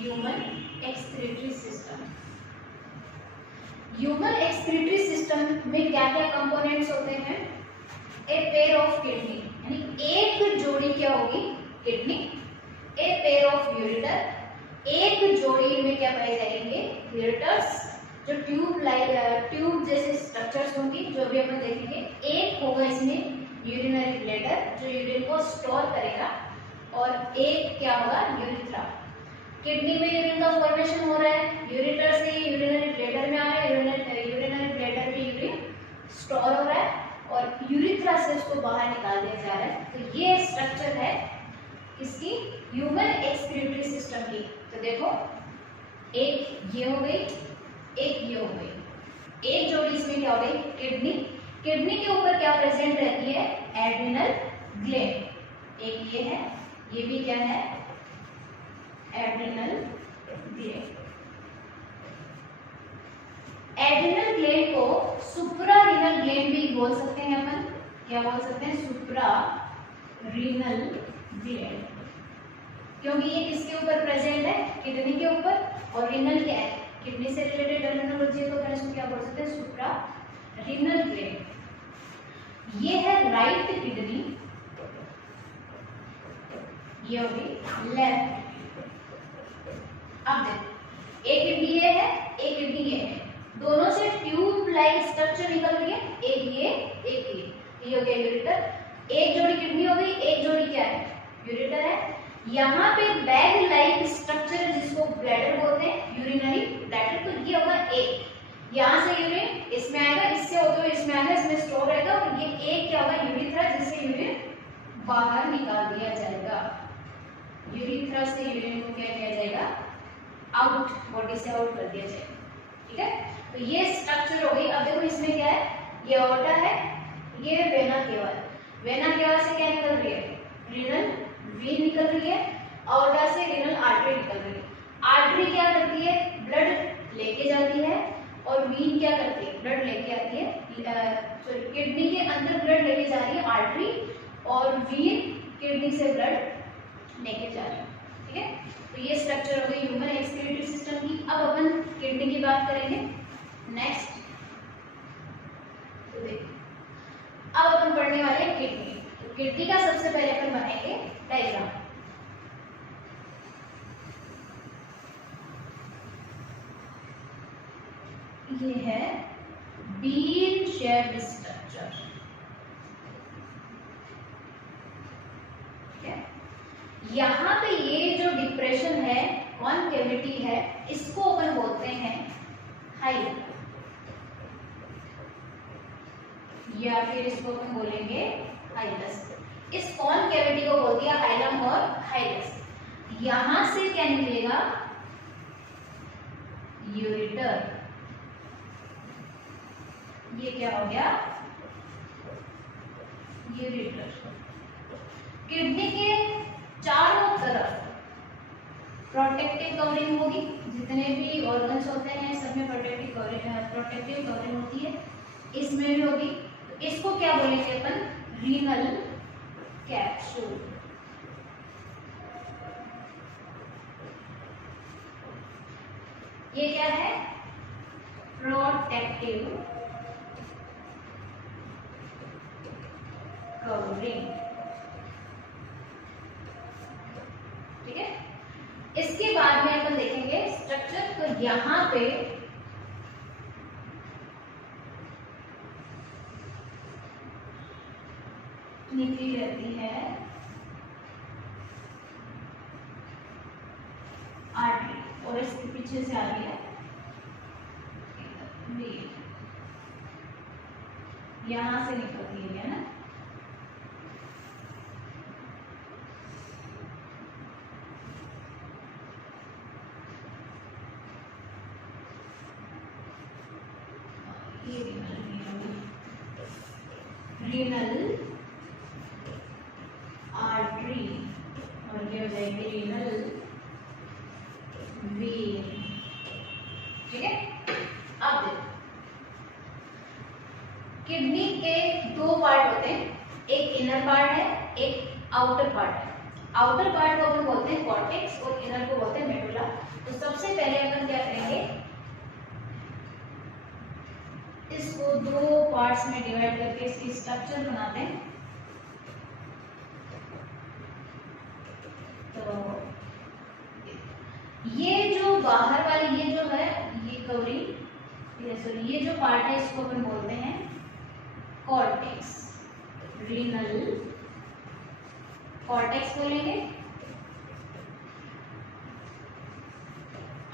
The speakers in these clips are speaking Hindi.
Human excretory system. Human excretory system में क्या क्या कंपोनेंट्स होते हैं? ए पेयर ऑफ किडनी, यानी एक जोड़ी क्या होगी? Kidney. A pair of ureter, एक जोड़ी में क्या पाए जाएंगे? यूरेटर्स, जो ट्यूब जैसे स्ट्रक्चर्स होंगी, जो भी अपन देखेंगे। एक होगा इसमें यूरिनरी ब्लैडर, जो यूरिन को स्टोर करेगा, और एक क्या होगा? यूरिथ्रा। किडनी में यूरिन का फॉर्मेशन हो रहा है, यूरेटर से यूरिनरी ब्लैडर में आ रहा है, यूरिनरी ब्लैडर में यूरिन स्टोर हो रहा है, और यूरिथ्रा से उसको बाहर निकाल दिया जा रहा है। तो ये स्ट्रक्चर है इसकी ह्यूमन एक्सक्रीटरी सिस्टम की। तो देखो, एक ये हो गई, एक ये हो गई, एक जोड़ी इसमें क्या हो गई? किडनी। किडनी के ऊपर क्या प्रेजेंट रहती है? Adrenal gland. एक ये है, ये भी क्या है? Adrenal gland. एड्रिनल ग्लैंड को सुप्रारीनल ग्लैंड भी बोल सकते हैं अपन। क्या बोल सकते हैं? सुप्रारीनल ग्लैंड, क्योंकि ये किसके ऊपर प्रेजेंट है? किडनी के ऊपर। और रीनल क्या है? किडनी से रिलेटेड टर्मिनोलॉजी है, तो अपन इसको क्या बोल सकते हैं? Suprarenal gland. ये है राइट किडनी, ये होगी लेफ्ट। अब देखो, एक किडनी ये है, एक किडनी ये है, दोनों से ट्यूब लाइक स्ट्रक्चर निकल रही है, एक ये, एक ये हो गया यूरेटर। एक जोड़ी किडनी हो गई, एक जोड़ी क्या है? यूरेटर है। यहाँ पे बैग लाइक स्ट्रक्चर है, जिसको ब्लैडर बोलते हैं, यूरिनरी ब्लैडर। तो ये होगा एक, यहाँ से यूरिन इसमें आएगा, इससे होते हुए इसमें आएगा, इसमें स्टोर रहेगा, और ये एक क्या होगा? यूरिथ्रा, जिससे यूरिन बाहर निकाल दिया जाएगा। यूरिथ्रा से यूरिन को क्या किया जाएगा? आउट, बॉडी से आउट कर दिया जाएगा। ठीक है, तो ये स्ट्रक्चर हो गई। अब देखो इसमें क्या है? ये ऑर्टा है, ये वेना केवा। वेना केवा से क्या निकल रही है? रीनल वेन निकल रही है, ऑर्टा से रीनल आर्टरी निकल रही है। आर्टरी क्या करती है? ब्लड लेके जाती है, और वीन क्या करती है? ब्लड लेके आती है। किडनी के अंदर ब्लड लेके जा रही है आर्टरी, और वीन किडनी से ब्लड लेके जा रही है। ठीक है, तो ये स्ट्रक्चर हो गई ह्यूमन एक्सक्रीटरी सिस्टम की। अब अपन किडनी की बात करेंगे नेक्स्ट। तो देखिए, अब अपन पढ़ने वाले हैं किडनी। तो किडनी का सबसे पहले अपन बनाएंगे डायग्राम। ये है बीन शेप्ड स्ट्रक्चर। ठीक है, यहाँ पे ये जो डिप्रेशन है, कॉनकेविटी है, इसको अपन बोलते हैं हाइलम, या फिर इसको अपन बोलेंगे हाइलस। इस कॉनकेविटी को बोल दिया हाइलम और हाइलस। यहां से क्या निकलेगा? यूरेटर। ये क्या हो गया? यूरेटर। किडनी के चारों तरफ प्रोटेक्टिव कवरिंग होगी, जितने भी ऑर्गन्स होते हैं सब में प्रोटेक्टिव कवरिंग होती है, इसमें भी होगी। तो इसको क्या बोलेंगे अपन? Renal capsule. ये क्या है? Protective covering. ठीक है, इसके बाद में अपन देखेंगे स्ट्रक्चर। तो यहां पे निकली रहती है आर्टरी, और इसके पीछे से आ रही है वेन, यहां से निकलती है ना। ये रीनल आर्टरी, और ये हो जाएगी रीनल वेन। ठीक है, अब देखो, किडनी के दो पार्ट होते हैं, एक इनर पार्ट है, एक आउटर पार्ट है। आउटर पार्ट को अपन बोलते हैं कॉर्टेक्स, और इनर को बोलते हैं मेडुला इसको दो पार्ट्स में डिवाइड करके इसकी स्ट्रक्चर बनाते हैं। तो ये जो बाहर वाली ये जो है ये कवरी, सॉरी ये जो पार्ट है इसको अपन बोलते हैं कॉर्टेक्स, रीनल कॉर्टेक्स बोलेंगे।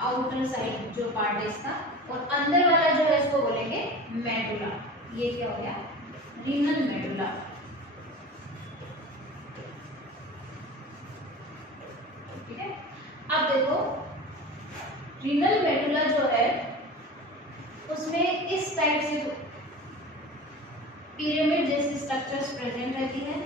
आउटर साइड जो पार्ट है इसका, और अंदर वाला जो है इसको बोलेंगे मेडुला। ये क्या हो गया? Renal medulla. ठीक है, अब देखो रीनल मेडुला जो है उसमें इस टाइप से पिरामिड जैसी स्ट्रक्चर्स प्रेजेंट रहती है।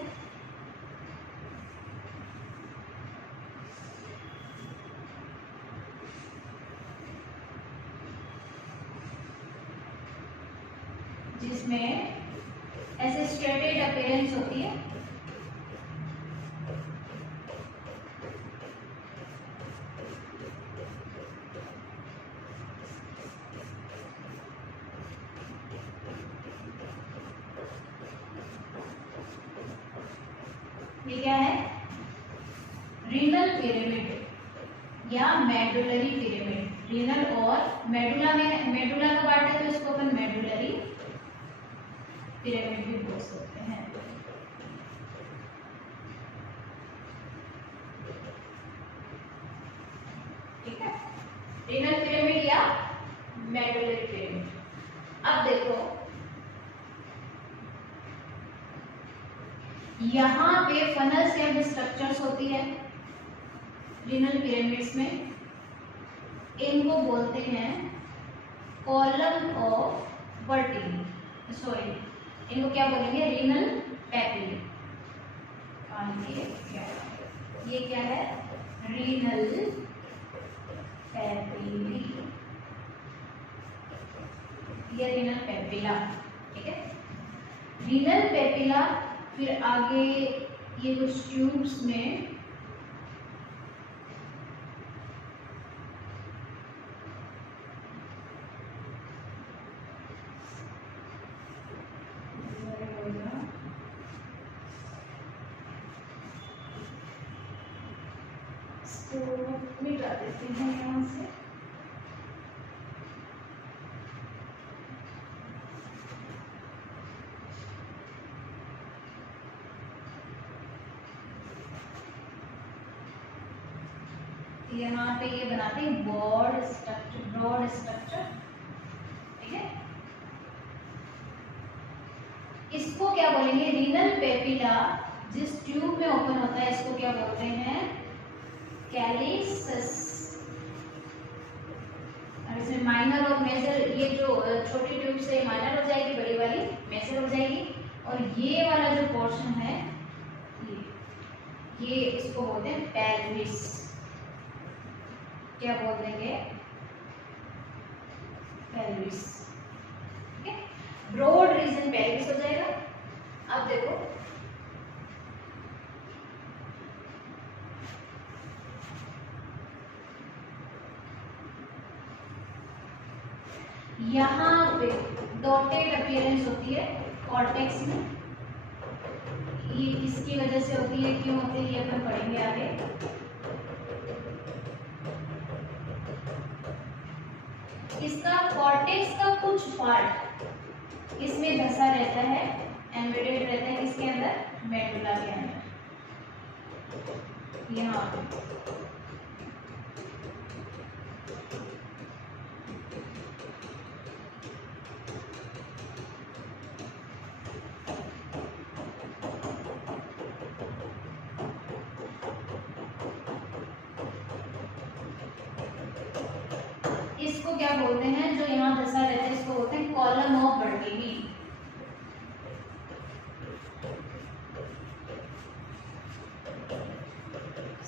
जिसमें ऐसे स्ट्रेटेड अपीयरेंस होती है। ये क्या है? रीनल पिरामिड या मेडुलरी पिरामिड। रीनल और मेडुला में, मेडुला का पार्ट है तो इसको अपन मेडुलरी पिरामिड भी बोल सकते हैं। ठीक है, रीनल पिरामिड या मेडुलरी पिरामिड। अब देखो यहाँ पे फनल शेप्ड स्ट्रक्चर्स होती है रीनल पिरामिड्स में। इनको बोलते हैं कॉलम ऑफ वर्टिली, सॉरी इनको क्या बोलेंगे? Renal papillae. ये क्या है? रीनल पेपिली, ये रीनल पेपिला। ठीक है, रीनल पेपिला। फिर आगे ये कुछ ट्यूब्स में मिटा देते हैं यहाँ से। यहाँ पे ये बनाते हैं ब्रॉड स्ट्रक्चर। ठीक है, इसको क्या बोलेंगे? रीनल पेपिला जिस ट्यूब में ओपन होता है इसको क्या बोलते हैं? कैलिसस। इसमें माइनर और मेजर, ये जो छोटी ट्यूब से माइनर हो जाएगी, बड़ी वाली मेजर हो जाएगी, और ये वाला जो पोर्शन है ये इसको बोलते हैं पेल्विस। क्या बोल देंगे? पेल्विस। ठीक है, ब्रॉड रीजन पेल्विस हो जाएगा। अब देखो यहाँ पे डॉटेड अपीयरेंस होती है कॉर्टेक्स में। ये किसकी वजह से होती है, क्यों होती है, ये अपन पढ़ेंगे आगे। इसका कॉर्टेक्स का कुछ पार्ट इसमें धसा रहता है, एम्बेडेड रहता है किसके अंदर? मेडुला के अंदर। यहाँ इसको क्या बोलते हैं? जो यहाँ धसा रहता है इसको बोलते हैं कॉलम ऑफ वर्टिली।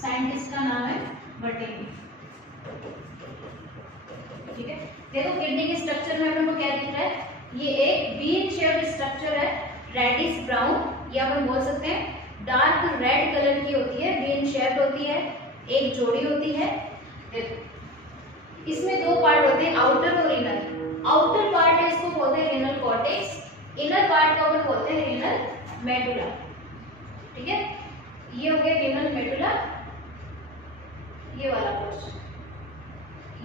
साइंटिस्ट का नाम है वर्टिली। ठीक है, देखो किडनी के स्ट्रक्चर में अपन को क्या दिख रहा है? ये एक बीन शेप्ड स्ट्रक्चर है, रेडिश ब्राउन, या अपन बोल सकते हैं डार्क रेड कलर की होती है, बीन शेप्ड होती है, एक जोड़ी होती है। देखो इसमें दो पार्ट होते हैं, आउटर और इनर। आउटर पार्ट है इसको बोलते हैं रीनल कॉर्टेक्स, इनर पार्ट को अपन बोलते हैं रीनल मेडुला। ठीक है, ये हो गया रीनल मेडुला, ये वाला पोर्शन,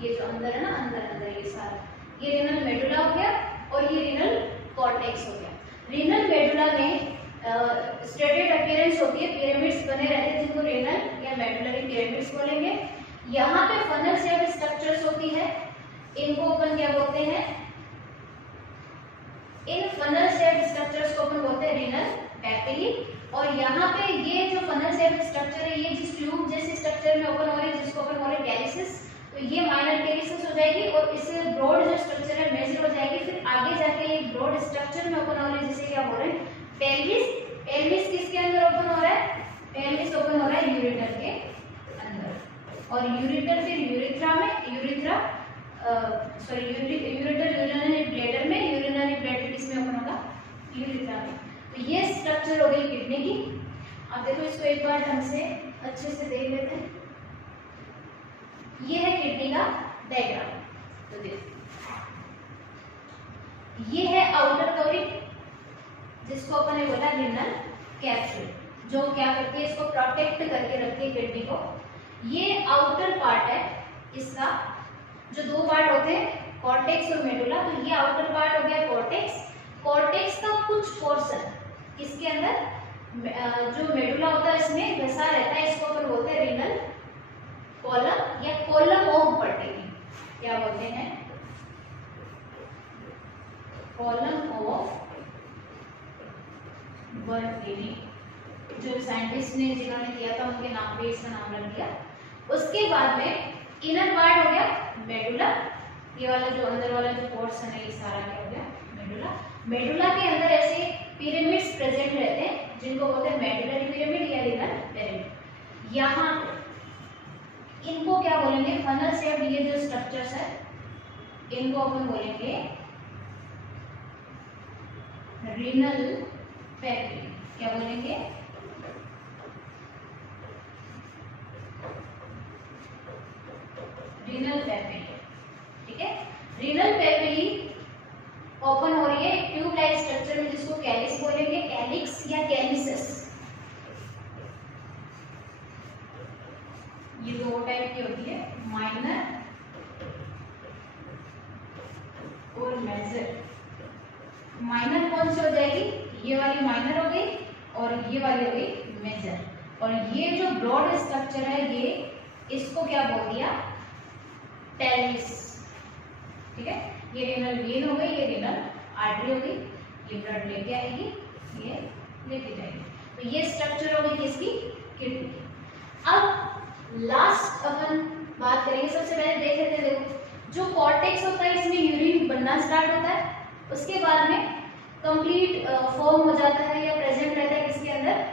ये जो अंदर है ना, अंदर अंदर ये सारा, ये रीनल मेडुला हो गया और ये रीनल कॉर्टेक्स हो गया। रीनल मेडुला में स्ट्रेटेड अपीयरेंस होती है, पिरामिड्स बने रहते हैं जिनको रीनल या मेडुलरी पिरामिड्स बोलेंगे। यहाँ पे फनल शेप स्ट्रक्चर्स होती है, इनको अपन क्या बोलते हैं, इन फनल शेप स्ट्रक्चर्स को अपन बोलते हैं रीनल पैपिली। और यहाँ पे ये जो फनल शेप स्ट्रक्चर है, ये जिस ट्यूब जैसे स्ट्रक्चर में ओपन हो रही है जिसको अपन बोल रहे हैं कैलिसिस, तो ये माइनर कैलिसिस हो जाएगी और इससे ब्रॉड जो स्ट्रक्चर है मेजर हो जाएगी। फिर आगे जाके ये ब्रॉड स्ट्रक्चर में ओपन हो रही है जिसे क्या बोल रहे हैं पेल्विस। पेल्विस किसके अंदर ओपन हो रहा है, पेल्विस ओपन हो रहा है यूरेटर के अंदर, और यूरेटर फिर यूरिथ्रा में, urethra sorry ureter urinary bladder में, यूरिनरी ब्लैडर किसमें ओपन होगा, यूरिथ्रा में। तो ये स्ट्रक्चर हो गई किडनी की। अब देखो इसको एक बार ढंग से अच्छे से देख लेते हैं। ये है किडनी का डायग्राम। तो देखो ये है आउटर कवरिंग जिसको अपन ने बोला रीनल कैप्सूल, जो क्या करती है, इसको प्रोटेक्ट करके रखती है किडनी को। ये आउटर पार्ट है इसका, जो दो पार्ट होते हैं कॉर्टेक्स और मेडुला, तो ये आउटर पार्ट हो गया कॉर्टेक्स। कॉर्टेक्स का कुछ पोर्शन इसके अंदर जो मेडुला होता है इसमें घसा रहता है, इसको अपन बोलते हैं रीनल कॉलम या कॉलम ऑफ वर्टिब्रेली, क्या बोलते हैं, कॉलम ऑफ वर्टिब्रेली। जो साइंटिस्ट ने जिन्होंने किया था उनके नाम पे इसका नाम रख दिया। उसके बाद में इनर पार्ट हो गया मेडुला, ये वाला जो अंदर वाला जो पोर्शन है ये सारा क्या हो गया मेडुला। मेडुला के अंदर ऐसे पिरामिड्स प्रेजेंट रहते हैं जिनको बोलते हैं मेडुलरी पिरामिड या रीनल पिरामिड। यहाँ इनको क्या बोलेंगे, फनल शेप, ये जो स्ट्रक्चर्स है इनको अपन बोलेंगे रीनल पैपिली। क्या बोलेंगे, रीनल पैपिली। ठीक है, रीनल पैपिली ओपन हो रही है ट्यूब लाइक स्ट्रक्चर में जिसको कैलिस बोलेंगे, कैलिक्स या कैलिसस। ये दो टाइप की होती है, माइनर और मेजर। माइनर कौन सी हो जाएगी, ये वाली माइनर हो गई और ये वाली हो गई मेजर। और ये जो ब्रॉड स्ट्रक्चर है ये, इसको क्या बोल दिया, पेल्विस। ठीक है, ये रीनल वेन हो गई, ये रीनल आर्टरी हो गई, ये ब्लड लेके आएगी, ये लेके जाएगी। तो ये स्ट्रक्चर हो गई किसकी, किडनी की। अब लास्ट अपन बात करेंगे, सबसे पहले देख लेते हैं। देखो जो कॉर्टेक्स होता है इसमें यूरिन बनना स्टार्ट होता है, उसके बाद में कंप्लीट फॉर्म हो जाता है या प्रेजेंट रहता है किसके अंदर,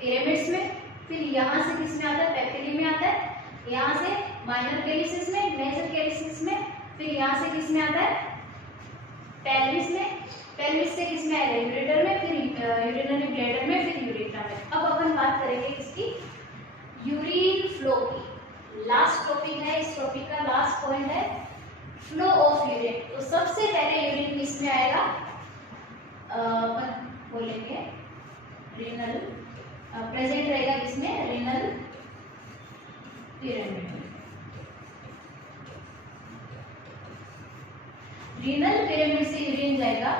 पिरामिड्स में। फिर यहाँ से किस में आता है, पैपिली में आता है, यहाँ से माइनर कैलिसिस में, मेजर कैलिसिस में, फिर यहाँ से किस में आता है, पेल्विस में, पेल्विस से किस में आएगा, यूरेटर में, फिर यूरिनरी ब्लैडर में, फिर यूरेथ्रा में। अब अपन बात करेंगे इसकी यूरिन फ्लो की। लास्ट टॉपिक है, इस टॉपिक का लास्ट पॉइंट है फ्लो ऑफ यूरिन। तो सबसे पहले यूरिन किस में आएगा, अपन बोलेंगे रीनल, प्रेजेंट रहेगा किसमें, रीनल पिरामिड में। रीनल पिरामिड से यूरिन जाएगा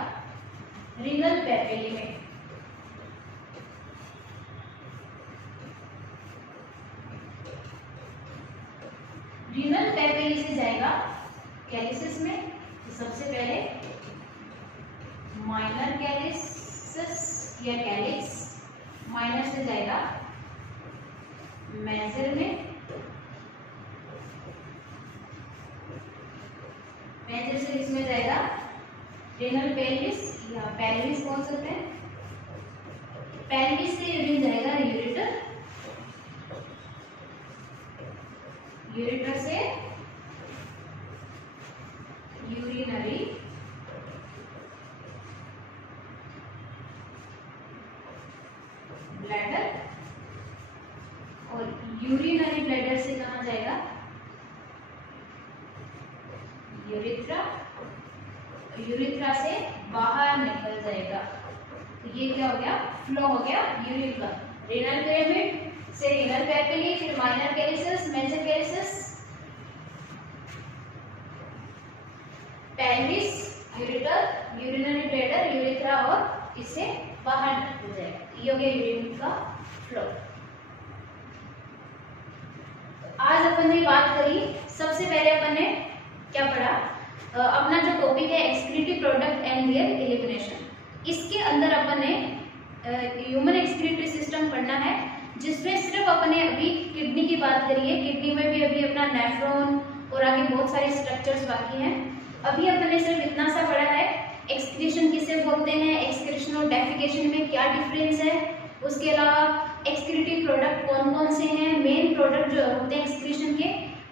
रीनल पैपिली में। रीनल पैपिली से जाएगा कैलिसिस में। तो सबसे पहले माइनर कैलिसिस या कैलिक्स, माइनर से जाएगा मेजर में, मेजर से किसमें जाएगा, रीनल पेल्विस या पेल्विस बोल सकते हैं। पेल्विस से यूरिन जाएगा यूरेटर, यूरेटर से यूरिनरी ब्लैडर, और यूरिनरी ब्लैडर से कहाँ जाएगा, यूरेथ्रा, यूरेथ्रा से बाहर निकल जाएगा। तो ये क्या हो गया, फ्लो हो गया यूरिन का। रीनल पिरामिड से रीनल पेपिली, फिर minor calyces, major calyces, pelvis, ureter, urinary bladder, urethra और इससे बाहर निकल जाएगा। ये हो गया यूरिन का फ्लो। आज अपन ने बात करी, सबसे पहले अपन ने क्या पढ़ा, अपना जो टॉपिक है excretory product and there elimination. इसके अंदर अपन ने ह्यूमन एक्सक्रीटरी सिस्टम पढ़ना है, जिसमें सिर्फ अपन ने अभी किडनी की बात करी है। किडनी में भी अभी अपना नेफ्रॉन और आगे बहुत सारे स्ट्रक्चर्स बाकी हैं। अभी अपन ने सिर्फ इतना सा पढ़ा है, एक्सक्रीशन किसे बोलते हैं, एक्सक्रीशन और डेफिकेशन में क्या डिफरेंस है, उसके अलावा एक्सक्रीटरी प्रोडक्ट कौन कौन से हैं, मेन प्रोडक्ट जो होते हैं एक्सक्रीशन के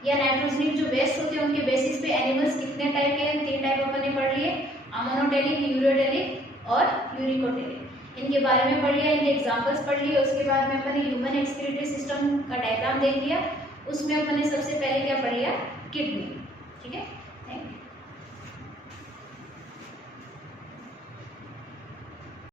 या नाइट्रोजनिक जो वेस्ट होते हैं उनके बेसिस पे एनिमल्स कितने टाइप के हैं, 3 टाइप अपन ने पढ़ लिए, अमोनोडेलिक, यूरियोडेलिक और यूरिकोडेलिक। इनके बारे में पढ़ लिया, इनके एग्जांपल्स पढ़ लिए। उसके बाद में अपन ने ह्यूमन एक्सक्रीटरी सिस्टम का डायग्राम देख लिया। उसमें अपन ने सबसे पहले क्या पढ़ लिया, किडनी। ठीक है।